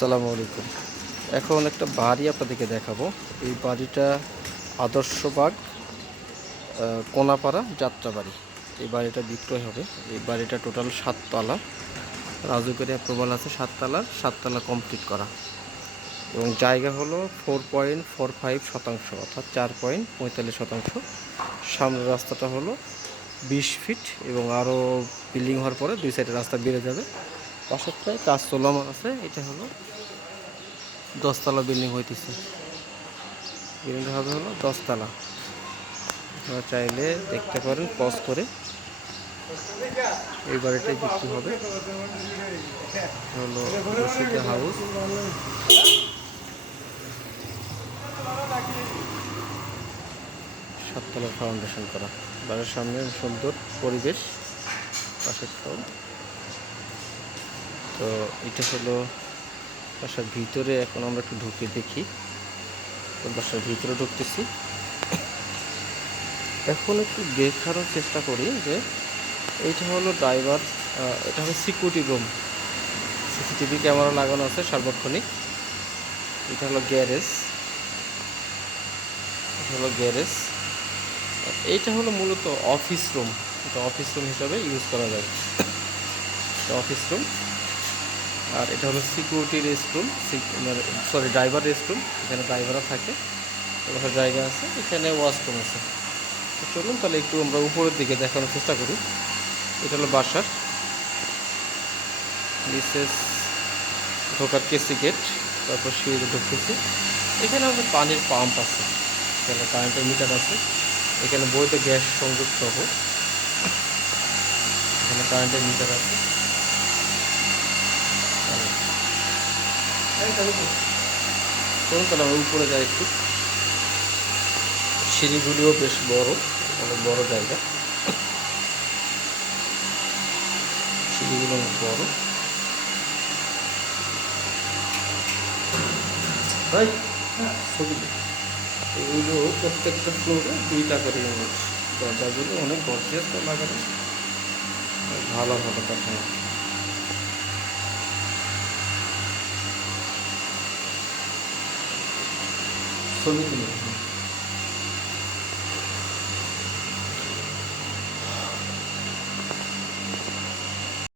আসসালামু আলাইকুম। এখন একটা বাড়ি আপনাদেরকে দেখাবো। এই বাড়িটা আদর্শবাগ কোনাপাড়া যাত্রাবাড়ি। এই বাড়িটা বিক্রয় হবে। এই বাড়িটা টোটাল ৭ তলা, রাজুকের অ্যাপ্রুভাল আছে ৭ তলার, ৭ তলা কমপ্লিট করা এবং জায়গা হলো 4.45 শতাংশ, অর্থাৎ 4.45 শতাংশ। সামনের রাস্তাটা হলো 20 ফিট এবং আরও বিল্ডিং হওয়ার পরে 2 সাইডে রাস্তা বেড়ে যাবে। পাশেরটায় কাজ চলমান আছে। এটা হলো 10 তলা বিল্ডিং হইতেছে। বিল্ডিংটা হবে হলো 10 তলা। আপনারা চাইলে দেখতে পারেন পজ করে। এই বাড়িটাই বিক্রি হবে। হলো রশিদা হাউস। 7 তলার ফাউন্ডেশন করা। বাড়ির সামনে সুন্দর পরিবেশ, পাশেরটাও। তো এটা হলো বাসার ভিতরে। এখন আমরা একটু ঢুকে দেখি। তো বাসার ভিতরে ঢুকতেছি। এখন একটু দেখানোর চেষ্টা করি যে এইটা হলো ড্রাইভার, এটা হলো সিকিউরিটি রুম। সিসিটিভি ক্যামেরা লাগানো আছে সার্বক্ষণিক। এটা হলো গ্যারেজ। এটা হলো গ্যারেজ। এইটা হলো মূলত অফিস রুম। এটা অফিস রুম হিসাবে ইউজ করা যায়। এটা অফিস রুম। আর এটা হলো security rest room, sorry driver rest room. এখানে ড্রাইভাররা থাকে, বসার জায়গা আছে। এখানে ওয়াশরুম আছে। তো চলুন তাহলে একটু আমরা উপরের দিকে দেখানোর চেষ্টা করি। এটা হলো বাসার নিচের ঢোকার কেসি গেট। তারপর সিঁড়িতে ঢুকতেছি। এখানে আমাদের পানির পাম্প আছে, এখানে কারেন্টের মিটার আছে, এখানে বৈধ গ্যাস সংযোগ সহ এখানে কারেন্টের মিটার আছে। চলুন তাহলে আমরা উপরে যাই একটু। সিঁড়িগুলিও বেশ বড়, অনেক বড় জায়গা। সিঁড়িগুলো অনেক বড়। এগুলো প্রত্যেকটা ফ্লোরে 2টা করে ইউনিট। দরজাগুলো অনেক গর্জিয়াস লাগানো, ভালো ভালো কাঠামো। ছবি তুলে